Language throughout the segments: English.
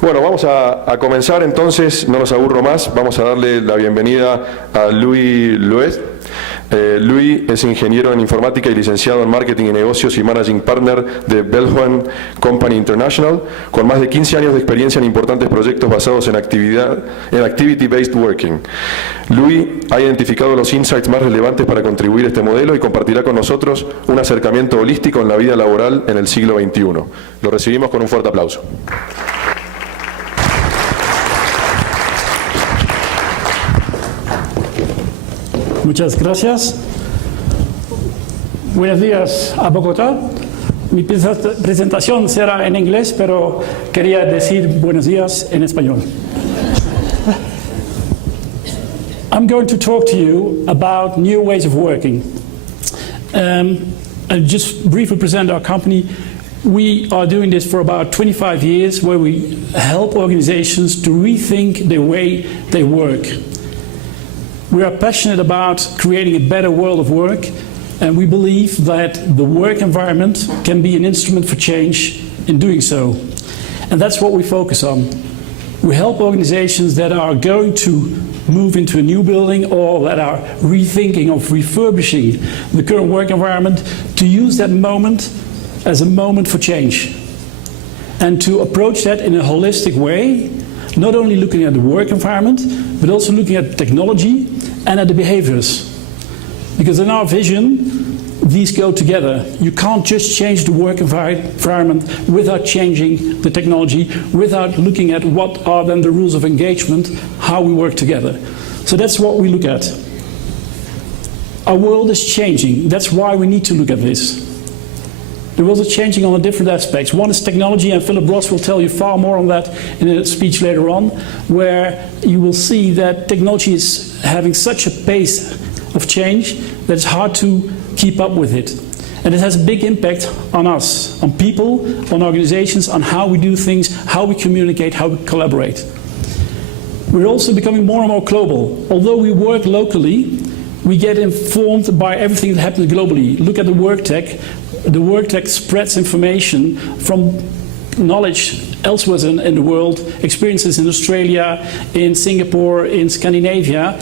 Bueno, vamos a comenzar entonces, no los aburro más, vamos a darle la bienvenida a Lhoest. Louis es ingeniero en informática y licenciado en marketing y negocios y managing partner de Belgian Company International, con más de 15 años de experiencia en importantes proyectos basados en activity-based working. Louis ha identificado los insights más relevantes para contribuir a este modelo y compartirá con nosotros un acercamiento holístico en la vida laboral en el siglo XXI. Lo recibimos con un fuerte aplauso. Muchas gracias. Buenos días a Bogotá. Mi presentación será en inglés, pero quería decir buenos días en español. I'm going to talk to you about new ways of working. I'll just briefly present our company. We are doing this for about 25 years, where we help organizations to rethink the way they work. We are passionate about creating a better world of work, and we believe that the work environment can be an instrument for change in doing so. And that's what we focus on. We help organizations that are going to move into a new building or that are rethinking of refurbishing the current work environment to use that moment as a moment for change. And to approach that in a holistic way, not only looking at the work environment, but also looking at technology and at the behaviors. Because in our vision, these go together. You can't just change the work environment without changing the technology, without looking at what are then the rules of engagement, how we work together. So that's what we look at. Our world is changing. That's why we need to look at this. The world is changing on different aspects. One is technology, and Philip Ross will tell you far more on that in a speech later on, where you will see that technology is having such a pace of change that it's hard to keep up with it. And it has a big impact on us, on people, on organizations, on how we do things, how we communicate, how we collaborate. We're also becoming more and more global. Although we work locally, we get informed by everything that happens globally. Look at the WORKTECH. The WORKTECH spreads information from knowledge elsewhere in the world, experiences in Australia, in Singapore, in Scandinavia,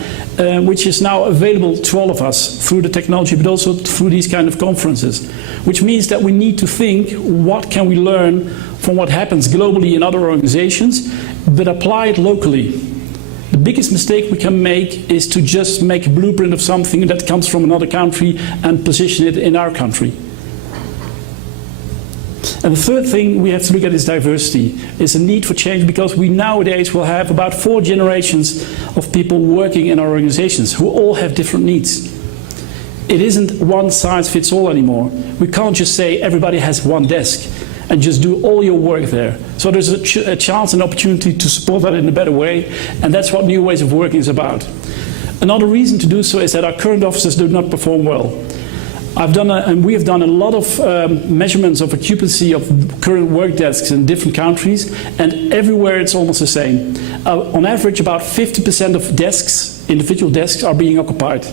which is now available to all of us through the technology, but also through these kind of conferences. Which means that we need to think, what can we learn from what happens globally in other organizations, but apply it locally. The biggest mistake we can make is to just make a blueprint of something that comes from another country and position it in our country. And the third thing we have to look at is diversity. It's a need for change, because we nowadays will have about 4 generations of people working in our organizations who all have different needs. It isn't one size fits all anymore. We can't just say everybody has one desk and just do all your work there. So there's a chance and opportunity to support that in a better way, and that's what new ways of working is about. Another reason to do so is that our current offices do not perform well. We have done a lot of measurements of occupancy of current work desks in different countries, and everywhere it's almost the same. On average, about 50% of desks, individual desks, are being occupied,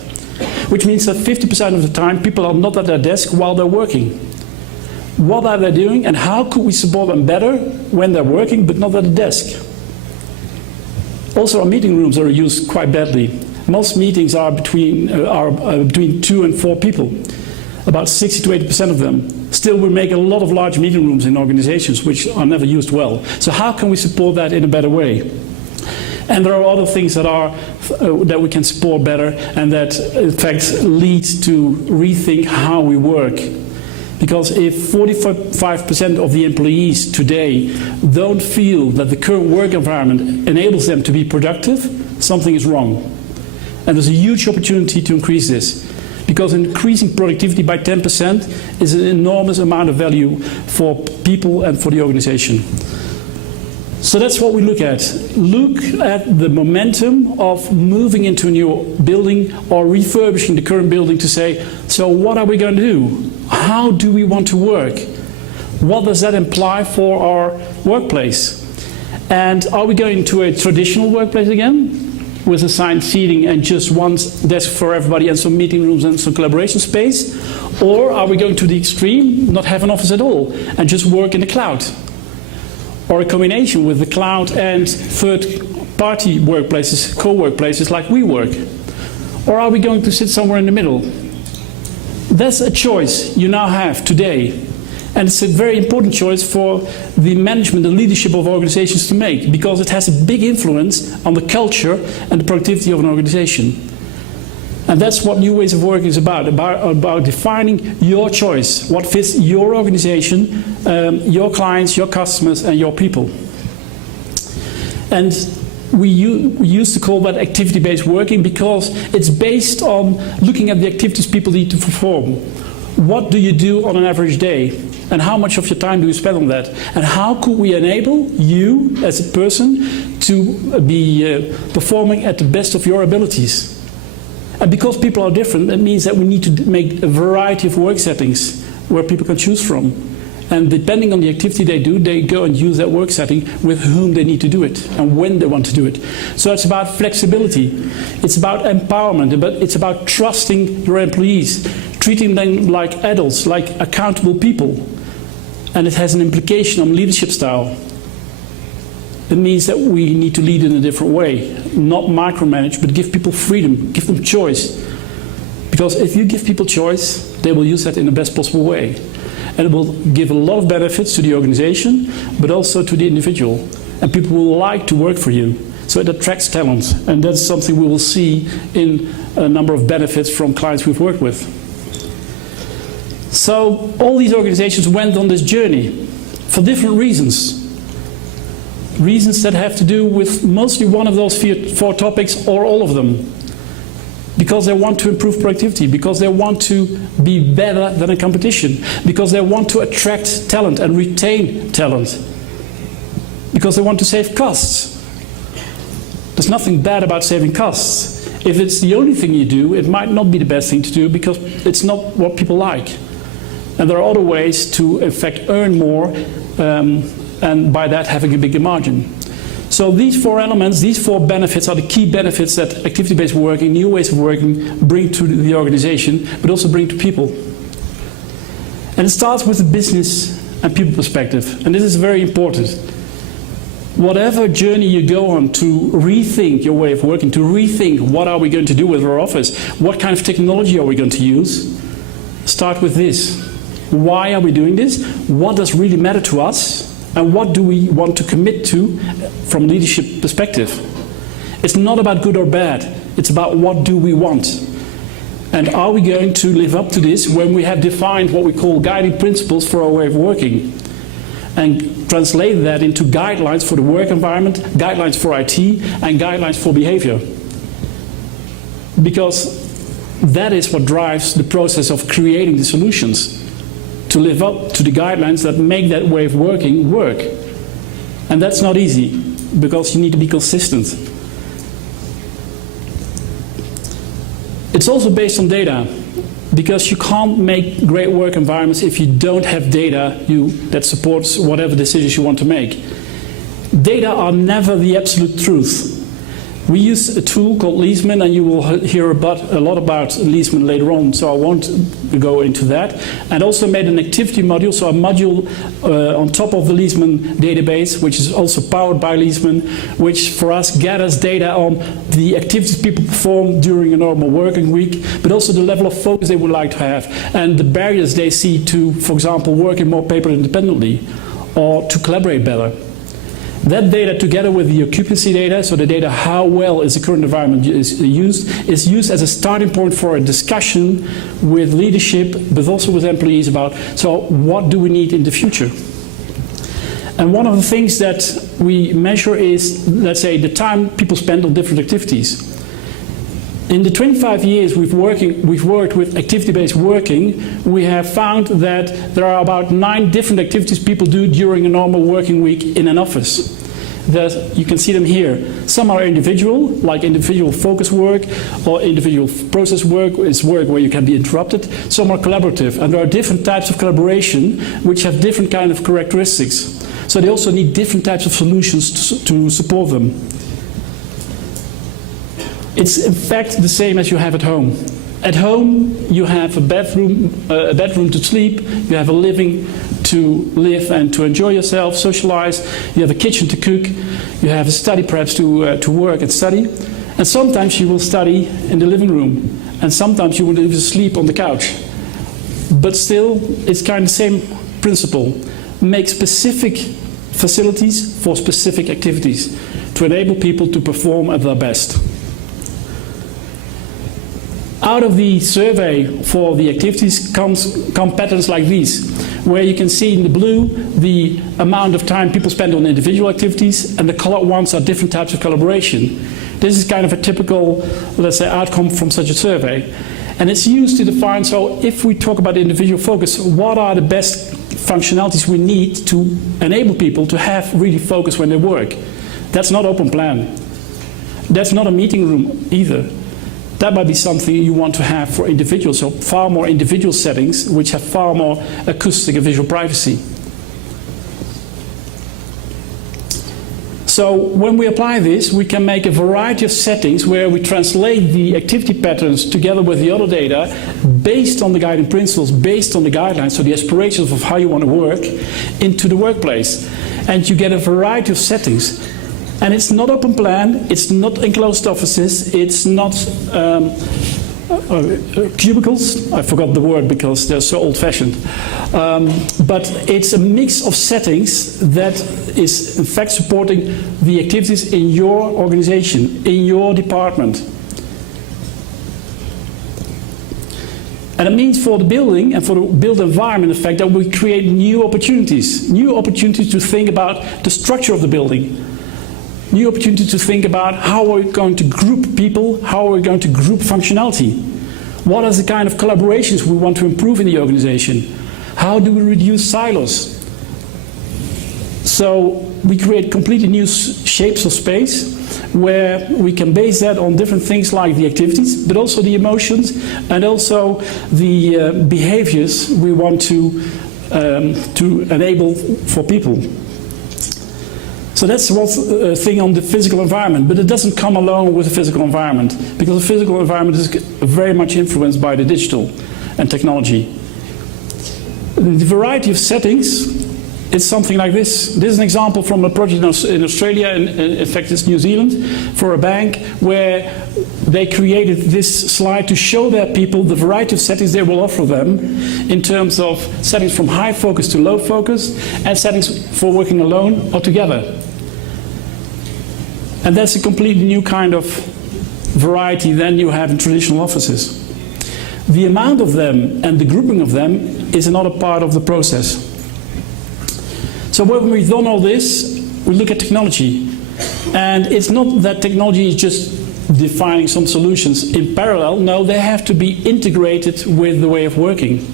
which means that 50% of the time people are not at their desk while they're working. What are they doing, and how could we support them better when they're working but not at the desk? Also, our meeting rooms are used quite badly. Most meetings are between 2 and 4 people. About 60 to 80% of them. Still, we make a lot of large meeting rooms in organizations which are never used well. So how can we support that in a better way? And there are other things that we can support better, and that in fact lead to rethink how we work. Because if 45% of the employees today don't feel that the current work environment enables them to be productive, something is wrong. And there's a huge opportunity to increase this. Because increasing productivity by 10% is an enormous amount of value for people and for the organization. So that's what we look at. Look at the momentum of moving into a new building or refurbishing the current building to say, so what are we going to do? How do we want to work? What does that imply for our workplace? And are we going to a traditional workplace again, with assigned seating and just one desk for everybody and some meeting rooms and some collaboration space? Or are we going to the extreme, not have an office at all, and just work in the cloud? or a combination with the cloud and third-party workplaces, co-workplaces like WeWork? Or are we going to sit somewhere in the middle? That's a choice you now have today. And it's a very important choice for the management and leadership of organizations to make, because it has a big influence on the culture and the productivity of an organization. And that's what New Ways of Working is about defining your choice, what fits your organization, your clients, your customers, and your people. And we used to call that activity-based working because it's based on looking at the activities people need to perform. What do you do on an average day? And how much of your time do you spend on that? And how could we enable you as a person to be performing at the best of your abilities? And because people are different, that means that we need to make a variety of work settings where people can choose from. And depending on the activity they do, they go and use that work setting with whom they need to do it and when they want to do it. So it's about flexibility. It's about empowerment, but it's about trusting your employees, treating them like adults, like accountable people. And it has an implication on leadership style. It means that we need to lead in a different way, not micromanage, but give people freedom, give them choice. Because if you give people choice, they will use that in the best possible way. And it will give a lot of benefits to the organization, but also to the individual. And people will like to work for you. So it attracts talent. And that's something we will see in a number of benefits from clients we've worked with. So all these organizations went on this journey for different reasons. Reasons that have to do with mostly one of those four topics or all of them. Because they want to improve productivity, because they want to be better than a competition, because they want to attract talent and retain talent, because they want to save costs. There's nothing bad about saving costs. If it's the only thing you do, it might not be the best thing to do because it's not what people like. And there are other ways to, in fact, earn more and by that having a bigger margin. So these four elements, these four benefits are the key benefits that activity-based working, new ways of working bring to the organization, but also bring to people. And it starts with the business and people perspective. And this is very important. Whatever journey you go on to rethink your way of working, to rethink what are we going to do with our office, what kind of technology are we going to use, start with this. Why are we doing this? What does really matter to us? And what do we want to commit to from a leadership perspective? It's not about good or bad. It's about what do we want. And are we going to live up to this when we have defined what we call guiding principles for our way of working? And translate that into guidelines for the work environment, guidelines for IT, and guidelines for behavior. Because that is what drives the process of creating the solutions. To live up to the guidelines that make that way of working work. And that's not easy, because you need to be consistent. It's also based on data, because you can't make great work environments if you don't have data that supports whatever decisions you want to make. Data are never the absolute truth. We use a tool called Lhoest, and you will hear a lot about Lhoest later on, so I won't go into that. And also made an activity module, so a module on top of the Lhoest database, which is also powered by Lhoest, which for us gathers data on the activities people perform during a normal working week, but also the level of focus they would like to have, and the barriers they see to, for example, working more paper independently, or to collaborate better. That data, together with the occupancy data, so the data how well is the current environment is used as a starting point for a discussion with leadership, but also with employees about, so what do we need in the future? And one of the things that we measure is, let's say, the time people spend on different activities. In the 25 years we've worked with activity-based working, we have found that there are about 9 different activities people do during a normal working week in an office. You can see them here. Some are individual, like individual focus work, or individual process work is work where you can be interrupted. Some are collaborative, and there are different types of collaboration which have different kind of characteristics. So they also need different types of solutions to support them. It's in fact the same as you have at home. At home you have a bedroom to sleep, you have a living to live and to enjoy yourself, socialize. You have a kitchen to cook. You have a study perhaps to work and study. And sometimes you will study in the living room. And sometimes you will even sleep on the couch. But still, it's kind of the same principle. Make specific facilities for specific activities to enable people to perform at their best. Out of the survey for the activities come patterns like these, where you can see in the blue the amount of time people spend on individual activities, and the colored ones are different types of collaboration. This is kind of a typical, let's say, outcome from such a survey. And it's used to define, so if we talk about individual focus, what are the best functionalities we need to enable people to have really focus when they work? That's not open plan. That's not a meeting room either. That might be something you want to have for individuals, so far more individual settings which have far more acoustic and visual privacy. So when we apply this, we can make a variety of settings where we translate the activity patterns together with the other data based on the guiding principles, based on the guidelines, so the aspirations of how you want to work, into the workplace. And you get a variety of settings. And it's not open plan, it's not enclosed offices, it's not cubicles, I forgot the word because they're so old-fashioned. But it's a mix of settings that is in fact supporting the activities in your organization, in your department. And it means for the building and for the built environment, in fact, that we create new opportunities to think about the structure of the building. New opportunity to think about how we're going to group people, how we're going to group functionality. What are the kind of collaborations we want to improve in the organization? How do we reduce silos? So we create completely new shapes of space where we can base that on different things like the activities, but also the emotions and also the behaviors we want to enable for people. So that's one thing on the physical environment, but it doesn't come along with the physical environment, because the physical environment is very much influenced by the digital and technology. The variety of settings is something like this. This is an example from a project in Australia, in fact it's New Zealand, for a bank, where they created this slide to show their people the variety of settings they will offer them in terms of settings from high focus to low focus, and settings for working alone or together. And that's a completely new kind of variety than you have in traditional offices. The amount of them and the grouping of them is another part of the process. So when we've done all this, we look at technology. And it's not that technology is just defining some solutions in parallel. No, they have to be integrated with the way of working.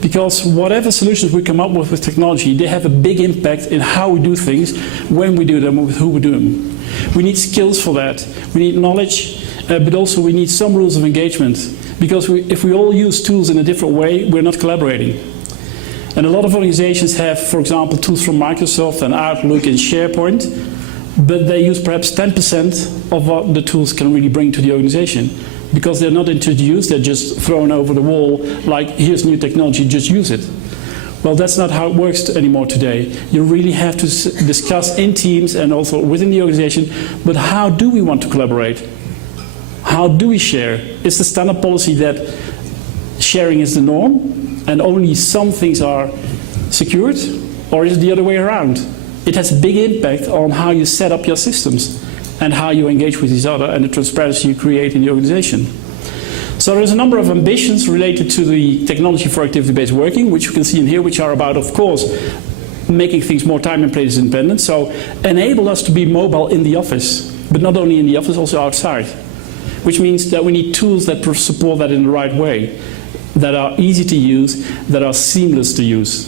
Because whatever solutions we come up with technology, they have a big impact in how we do things, when we do them, and with who we do them. We need skills for that. We need knowledge, but also we need some rules of engagement. Because if we all use tools in a different way, we're not collaborating. And a lot of organizations have, for example, tools from Microsoft and Outlook and SharePoint, but they use perhaps 10% of what the tools can really bring to the organization. Because they're not introduced, they're just thrown over the wall, like, here's new technology, just use it. Well, that's not how it works anymore today. You really have to discuss in teams and also within the organization, but how do we want to collaborate? How do we share? Is the standard policy that sharing is the norm and only some things are secured? Or is it the other way around? It has a big impact on how you set up your systems and how you engage with each other and the transparency you create in the organization. So there's a number of ambitions related to the technology for activity-based working, which you can see in here, which are about, of course, making things more time and place independent. So enable us to be mobile in the office, but not only in the office, also outside. Which means that we need tools that support that in the right way, that are easy to use, that are seamless to use.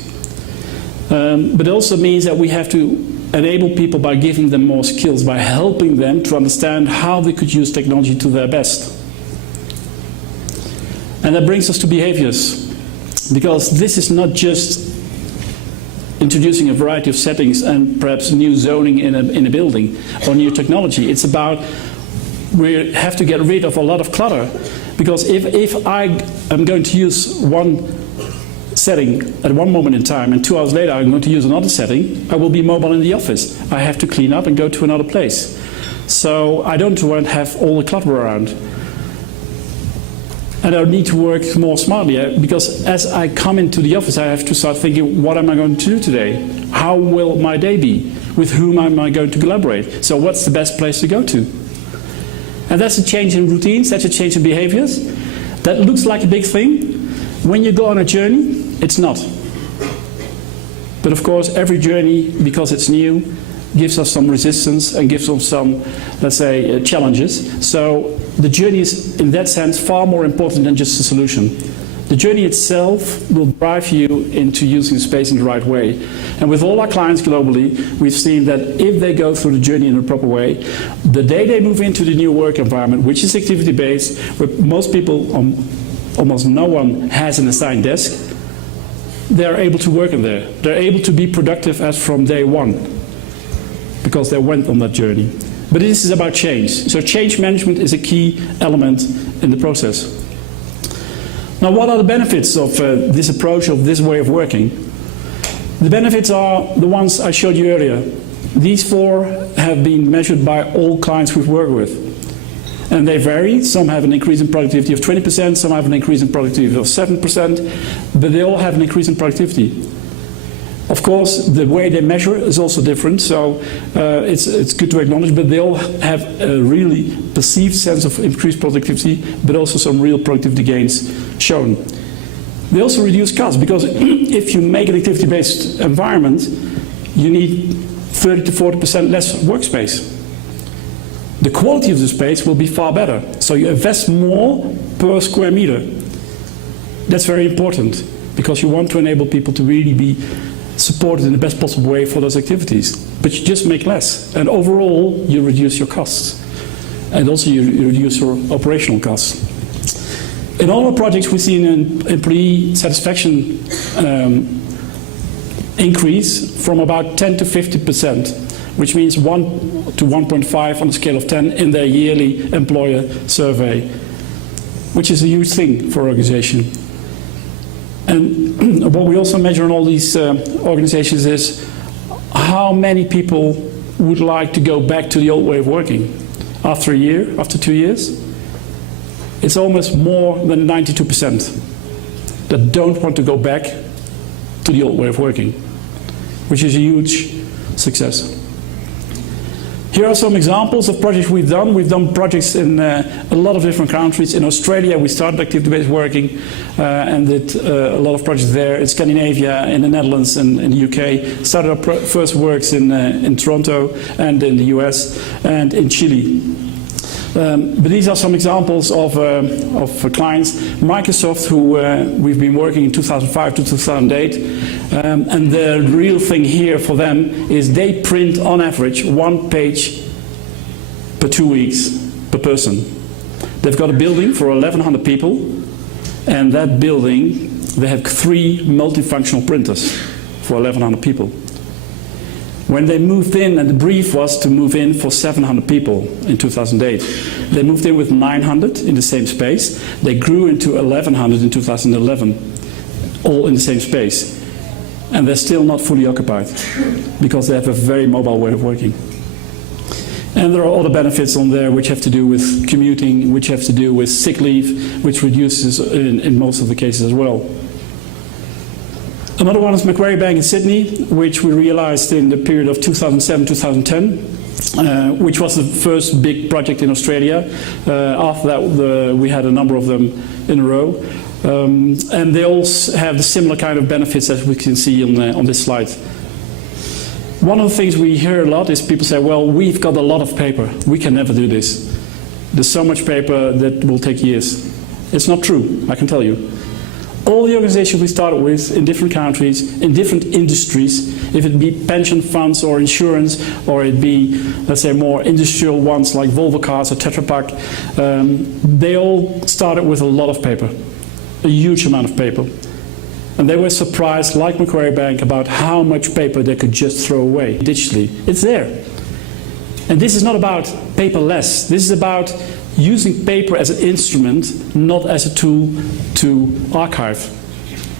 But it also means that we have to enable people by giving them more skills, by helping them to understand how they could use technology to their best. And that brings us to behaviors, because this is not just introducing a variety of settings and perhaps new zoning in a building or new technology. It's about we have to get rid of a lot of clutter, because if I am going to use one setting at one moment in time, and 2 hours later I'm going to use another setting, I will be mobile in the office. I have to clean up and go to another place. So I don't want to have all the clutter around. And I need to work more smartly, because as I come into the office, I have to start thinking, what am I going to do today? How will my day be? With whom am I going to collaborate? So what's the best place to go to? And that's a change in routines, that's a change in behaviors. That looks like a big thing. When you go on a journey, it's not. But of course, every journey, because it's new, gives us some resistance and gives us some, let's say, challenges. So the journey is, in that sense, far more important than just the solution. The journey itself will drive you into using the space in the right way. And with all our clients globally, we've seen that if they go through the journey in a proper way, the day they move into the new work environment, which is activity-based, where most people, almost no one has an assigned desk, they're able to work in there. They're able to be productive as from day one, because they went on that journey. But this is about change. So change management is a key element in the process. Now, what are the benefits of this approach, of this way of working? The benefits are the ones I showed you earlier. These 4 have been measured by all clients we've worked with. And they vary. Some have an increase in productivity of 20%, some have an increase in productivity of 7%, but they all have an increase in productivity. Of course, the way they measure is also different, so it's good to acknowledge, but they all have a really perceived sense of increased productivity, but also some real productivity gains shown. They also reduce costs, because if you make an activity-based environment, you need 30 to 40% less workspace. The quality of the space will be far better, so you invest more per square meter. That's very important, because you want to enable people to really be supported in the best possible way for those activities. But you just make less, and overall you reduce your costs. And also you reduce your operational costs. In all our projects we see an employee satisfaction increase from about 10 to 50%, which means 1 to 1.5 on a scale of 10 in their yearly employer survey, which is a huge thing for an organization. And what we also measure in all these organizations is how many people would like to go back to the old way of working. After a year, after 2 years, it's almost more than 92% that don't want to go back to the old way of working, which is a huge success. Here are some examples of projects we've done. We've done projects in a lot of different countries. In Australia, we started activity-based working and did a lot of projects there. In Scandinavia, in the Netherlands, and in the UK. Started our first works in Toronto and in the US and in Chile. But these are some examples of clients. Microsoft, who we've been working in 2005 to 2008, and the real thing here for them is they print on average 1 page per 2 weeks per person. They've got a building for 1,100 people, and that building, they have 3 multifunctional printers for 1,100 people. When they moved in, and the brief was to move in for 700 people in 2008, they moved in with 900 in the same space. They grew into 1,100 in 2011, all in the same space. And they're still not fully occupied, because they have a very mobile way of working. And there are other benefits on there which have to do with commuting, which have to do with sick leave, which reduces in most of the cases as well. Another one is Macquarie Bank in Sydney, which we realized in the period of 2007-2010, which was the first big project in Australia. After that, we had a number of them in a row. And they all have the similar kind of benefits as we can see on this slide. One of the things we hear a lot is people say, well, we've got a lot of paper. We can never do this. There's so much paper that will take years. It's not true, I can tell you. All the organizations we started with in different countries, in different industries, if it be pension funds or insurance, or it be, let's say, more industrial ones like Volvo Cars or Tetra Pak, they all started with a lot of paper, a huge amount of paper. And they were surprised, like Macquarie Bank, about how much paper they could just throw away digitally. It's there. And this is not about paperless. This is about using paper as an instrument, not as a tool to archive.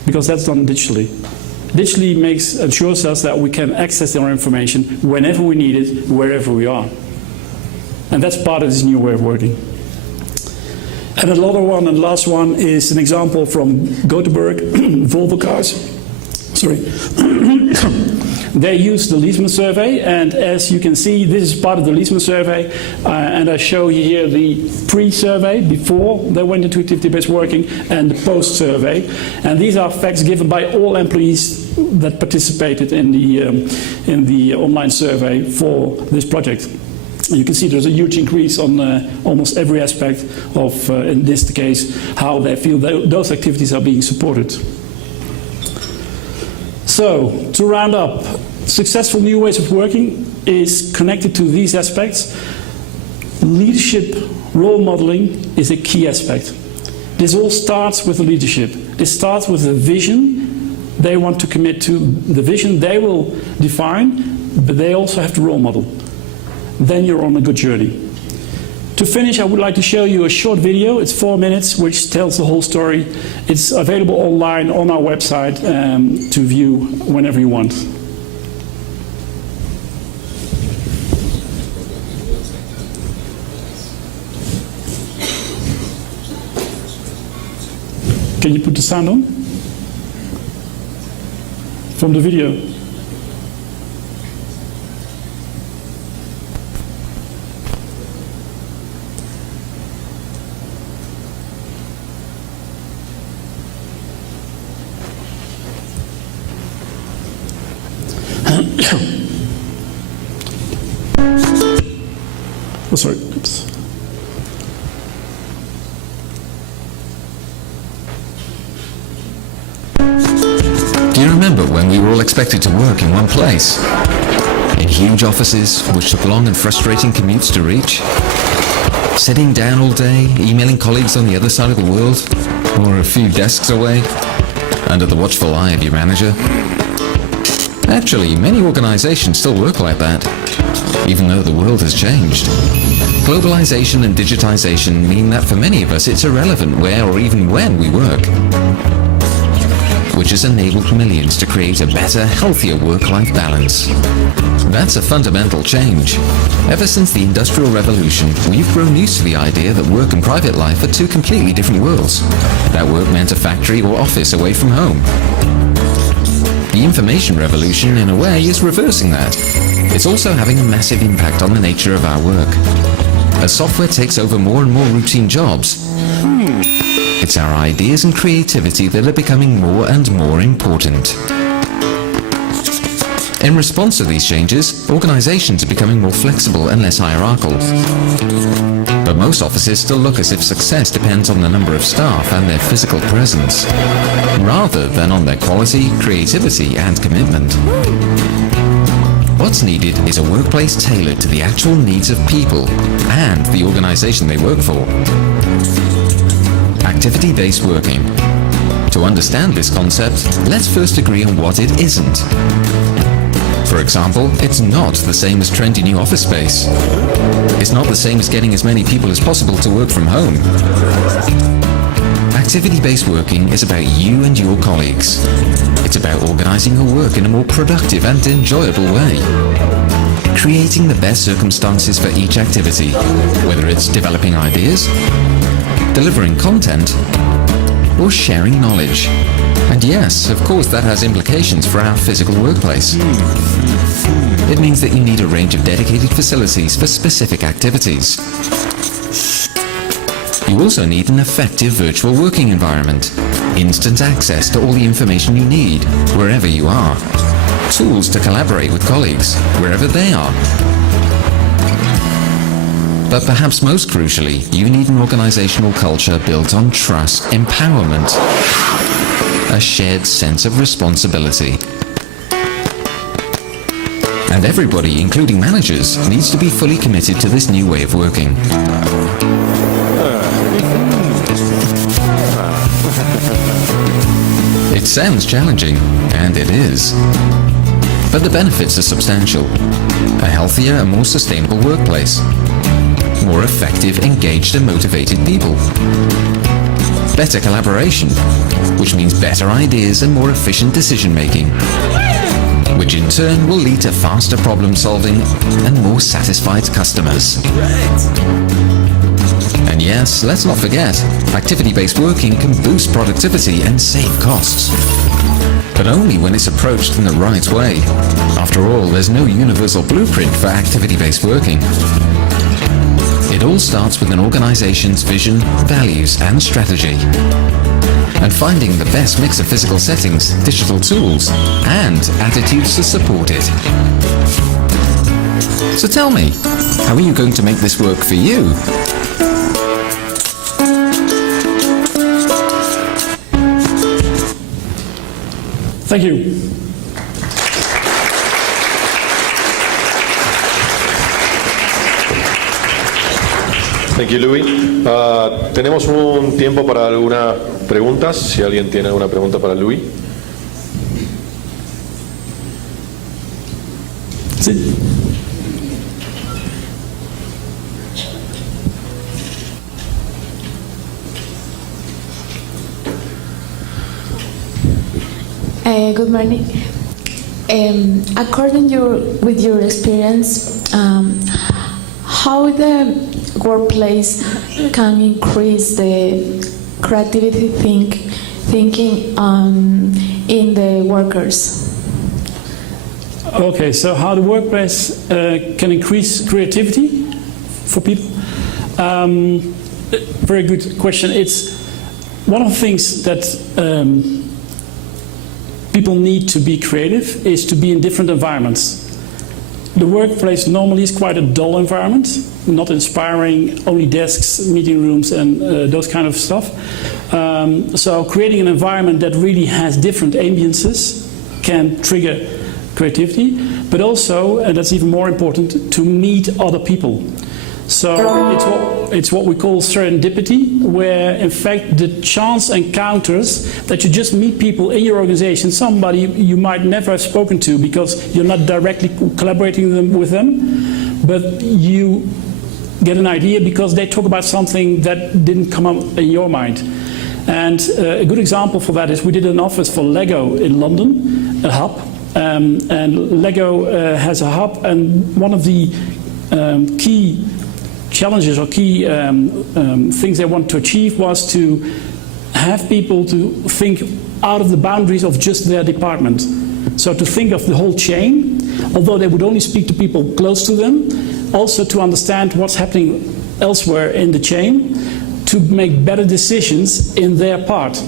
because that's done digitally. Digitally ensures us that we can access our information whenever we need it, wherever we are. And that's part of this new way of working. And another one, and last one, is an example from Gothenburg, Volvo cars. Sorry. They use the Lhoest survey, and as you can see, this is part of the Lhoest survey, and I show you here the pre-survey, before they went into activity-based working, and the post-survey. And these are facts given by all employees that participated in the online survey for this project. You can see there's a huge increase on almost every aspect of, in this case, how they feel those activities are being supported. So, to round up, successful new ways of working is connected to these aspects. Leadership, role modeling is a key aspect. This all starts with the leadership. This starts with the vision they want to commit to, the vision they will define, but they also have to role model. Then you're on a good journey. To finish, I would like to show you a short video. It's 4 minutes, which tells the whole story. It's available online on our website to view whenever you want. Can you put the sound on? From the video. Oh, sorry. Oops. Do you remember when we were all expected to work in one place? In huge offices, which took long and frustrating commutes to reach? Sitting down all day, emailing colleagues on the other side of the world, or a few desks away, under the watchful eye of your manager? Actually, many organizations still work like that, even though the world has changed. Globalization and digitization mean that for many of us it's irrelevant where or even when we work, which has enabled millions to create a better, healthier work-life balance. That's a fundamental change. Ever since the Industrial Revolution, we've grown used to the idea that work and private life are two completely different worlds, that work meant a factory or office away from home. The information revolution, in a way, is reversing that. It's also having a massive impact on the nature of our work. As software takes over more and more routine jobs, it's our ideas and creativity that are becoming more and more important. In response to these changes, organizations are becoming more flexible and less hierarchical. But most offices still look as if success depends on the number of staff and their physical presence, rather than on their quality, creativity, and commitment. What's needed is a workplace tailored to the actual needs of people and the organization they work for. Activity-based working. To understand this concept, let's first agree on what it isn't. For example, it's not the same as trendy new office space. It's not the same as getting as many people as possible to work from home. Activity-based working is about you and your colleagues. It's about organizing your work in a more productive and enjoyable way. Creating the best circumstances for each activity, whether it's developing ideas, delivering content, or sharing knowledge. And yes, of course, that has implications for our physical workplace. It means that you need a range of dedicated facilities for specific activities. You also need an effective virtual working environment, instant access to all the information you need, wherever you are, tools to collaborate with colleagues, wherever they are. But perhaps most crucially, you need an organizational culture built on trust, empowerment, a shared sense of responsibility. And everybody, including managers, needs to be fully committed to this new way of working. It sounds challenging, and it is. But the benefits are substantial. A healthier and more sustainable workplace. More effective, engaged and motivated people. better collaboration, which means better ideas and more efficient decision making, which in turn will lead to faster problem solving and more satisfied customers. And yes, let's not forget, activity-based working can boost productivity and save costs. But only when it's approached in the right way. After all, there's no universal blueprint for activity-based working. It all starts with an organization's vision, values, and strategy. And finding the best mix of physical settings, digital tools, and attitudes to support it. So tell me, how are you going to make this work for you? Thank you. Thank you, Louis. Tenemos un tiempo para algunas preguntas. Si alguien tiene alguna pregunta para Louis. Sí. Good morning. According with your experience, how the workplace can increase the creativity thinking in the workers? Okay, so how the workplace can increase creativity for people? Very good question. It's one of the things that people need to be creative is to be in different environments. The workplace normally is quite a dull environment, not inspiring, only desks, meeting rooms, and those kind of stuff. So creating an environment that really has different ambiances can trigger creativity, but also, and that's even more important, to meet other people. So it's what we call serendipity, where in fact the chance encounters that you just meet people in your organization, somebody you might never have spoken to because you're not directly collaborating with them, but you get an idea because they talk about something that didn't come up in your mind. And a good example for that is we did an office for Lego in London, a hub, and Lego has a hub, and one of the key challenges or key things they want to achieve was to have people to think out of the boundaries of just their department. So to think of the whole chain, although they would only speak to people close to them, also to understand what's happening elsewhere in the chain, to make better decisions in their part.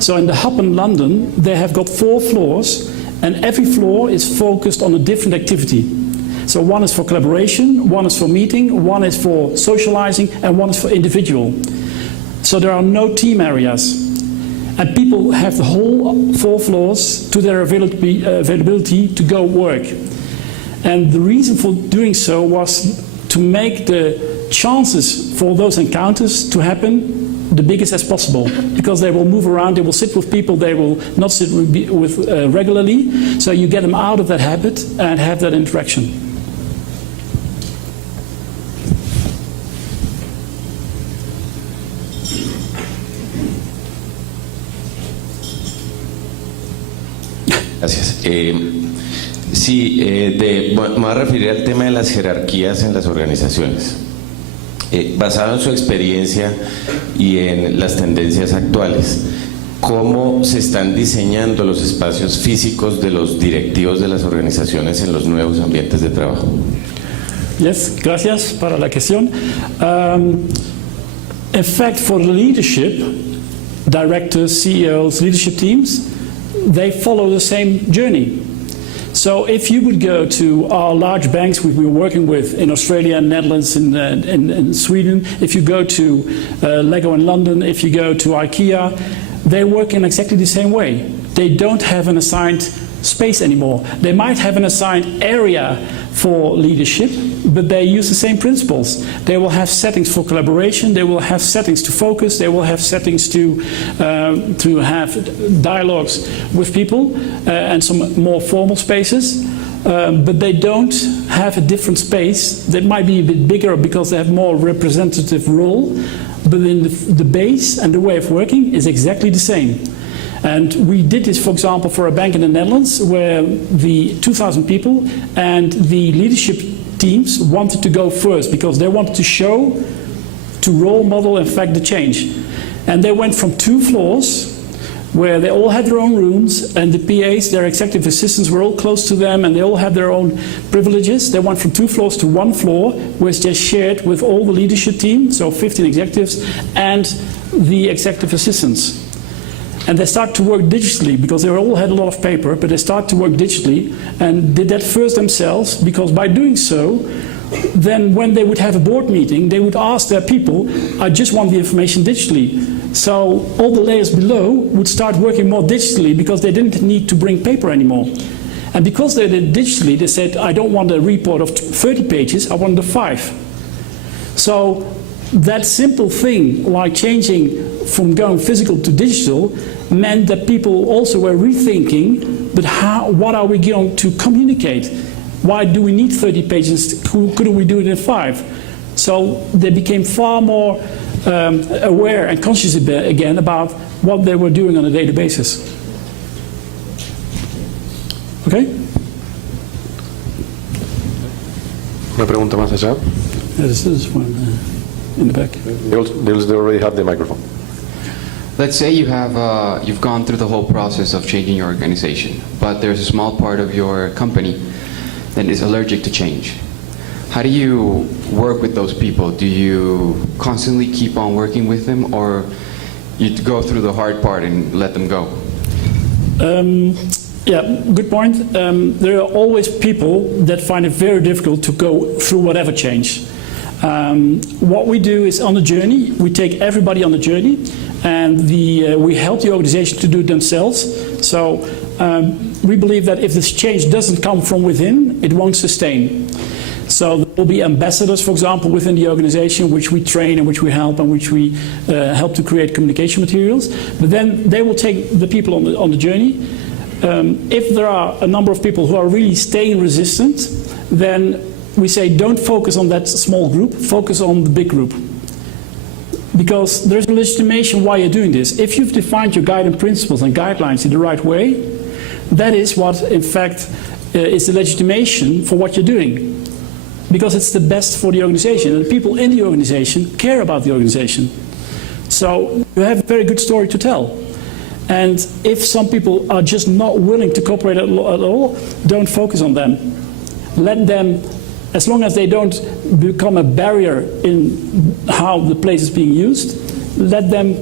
So in the hub in London, they have got 4 floors, and every floor is focused on a different activity. So one is for collaboration, one is for meeting, one is for socializing, and one is for individual. So there are no team areas. And people have the whole 4 floors to their availability to go work. And the reason for doing so was to make the chances for those encounters to happen the biggest as possible, because they will move around, they will sit with people they will not sit with regularly, so you get them out of that habit and have that interaction. Gracias. Me voy a referir al tema de las jerarquías en las organizaciones. Basado en su experiencia y en las tendencias actuales, ¿cómo se están diseñando los espacios físicos de los directivos de las organizaciones en los nuevos ambientes de trabajo? Yes, gracias para la cuestión. In fact, for the leadership, directors, CEOs, leadership teams, they follow the same journey. So if you would go to our large banks we've been working with in Australia, Netherlands, and Sweden, if you go to Lego in London, if you go to IKEA, they work in exactly the same way. They don't have an assigned space anymore. They might have an assigned area for leadership, but they use the same principles. They will have settings for collaboration, they will have settings to focus, they will have settings to have dialogues with people, and some more formal spaces. but they don't have a different space. That might be a bit bigger because they have more representative role, but in the base and the way of working is exactly the same. And we did this, for example, for a bank in the Netherlands where the 2,000 people and the leadership teams wanted to go first because they wanted to show, to role model, in fact, the change. And they went from 2 floors where they all had their own rooms and the PAs, their executive assistants, were all close to them and they all had their own privileges. They went from 2 floors to 1 floor, which they shared with all the leadership team, so 15 executives, and the executive assistants. And they started to work digitally because they all had a lot of paper, but they started to work digitally and did that first themselves, because by doing so, then when they would have a board meeting, they would ask their people, I just want the information digitally. So all the layers below would start working more digitally because they didn't need to bring paper anymore. And because they did it digitally, they said, I don't want a report of 30 pages, I want the 5. So that simple thing, like changing from going physical to digital, meant that people also were rethinking, but what are we going to communicate? Why do we need 30 pages? Couldn't we do it in 5? So they became far more aware and conscious again about what they were doing on a daily basis. Okay? Una pregunta más allá. This is one in the back. They already have the microphone. Let's say you've gone through the whole process of changing your organization, but there's a small part of your company that is allergic to change. How do you work with those people? Do you constantly keep on working with them, or you go through the hard part and let them go? Yeah, good point. There are always people that find it very difficult to go through whatever change. What we do is on the journey, we take everybody on the journey, and we help the organization to do it themselves. So we believe that if this change doesn't come from within, it won't sustain. So there will be ambassadors, for example, within the organization, which we train and which we help and which we help to create communication materials. But then they will take the people on the journey. If there are a number of people who are really staying resistant, then we say don't focus on that small group, focus on the big group. Because there's a legitimation why you're doing this. If you've defined your guiding principles and guidelines in the right way, that is what, in fact, is the legitimation for what you're doing. Because it's the best for the organization, and the people in the organization care about the organization. So you have a very good story to tell. And if some people are just not willing to cooperate at all, don't focus on them. Let them, as long as they don't become a barrier in how the place is being used, let them,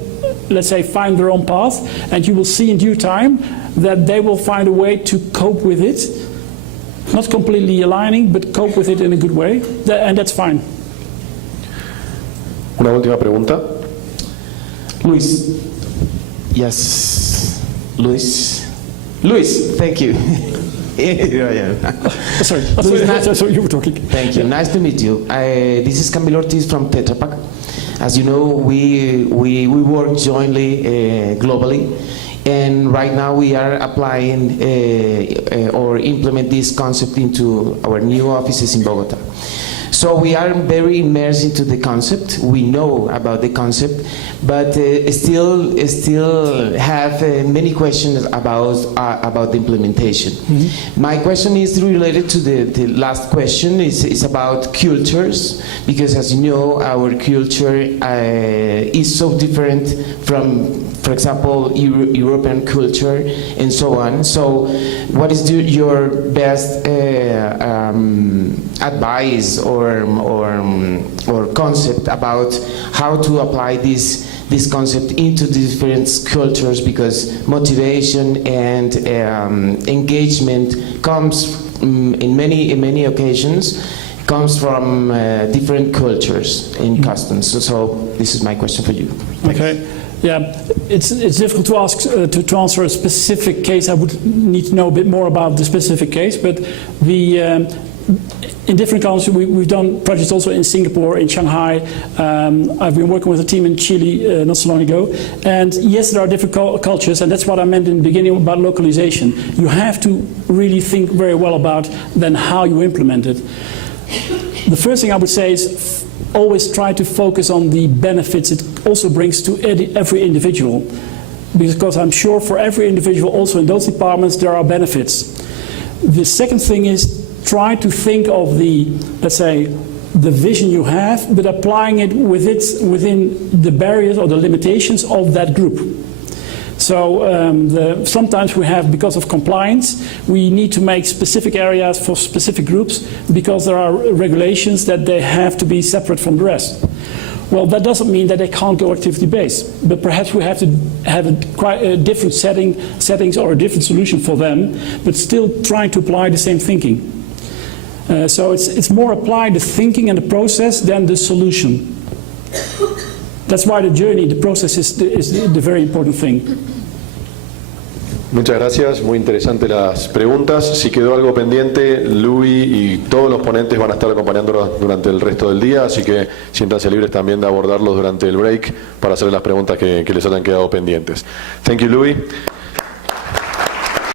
let's say, find their own path, and you will see in due time that they will find a way to cope with it. Not completely aligning, but cope with it in a good way, and that's fine. Una última pregunta. Luis. Yes. Luis, thank you. Here I am. Sorry, so you were talking. Thank you. Nice to meet you. This is Camilo Ortiz from Tetra Pak. As you know, we work jointly globally. And right now we are applying or implement this concept into our new offices in Bogotá. So we are very immersed into the concept. We know about the concept, but still have many questions about the implementation. Mm-hmm. My question is related to the last question. Is about cultures, because as you know, our culture is so different from, for example, European culture and so on. So what is your best advice or concept about how to apply this concept into different cultures, because motivation and engagement comes in many occasions comes from different cultures and customs. So this is my question for you. Okay. Yeah, it's difficult to ask to answer a specific case. I would need to know a bit more about the specific case, but in different countries. We've done projects also in Singapore, in Shanghai. I've been working with a team in Chile not so long ago. And yes, there are different cultures, and that's what I meant in the beginning about localization. You have to really think very well about then how you implement it. The first thing I would say is always try to focus on the benefits it also brings to every individual. Because I'm sure for every individual, also in those departments, there are benefits. The second thing is try to think of the, let's say, the vision you have, but applying it within the barriers or the limitations of that group. So sometimes we have, because of compliance, we need to make specific areas for specific groups because there are regulations that they have to be separate from the rest. Well, that doesn't mean that they can't go activity-based, but perhaps we have to have a different settings or a different solution for them, but still trying to apply the same thinking. So it's more apply the thinking and the process than the solution. That's why the journey, the process is the very important thing. Muchas gracias, muy interesantes las preguntas. Si quedó algo pendiente, Louis y todos los ponentes van a estar acompañándonos durante el resto del día, así que siéntanse libres también de abordarlos durante el break para hacer las preguntas que les hayan quedado pendientes. Thank you, Louis.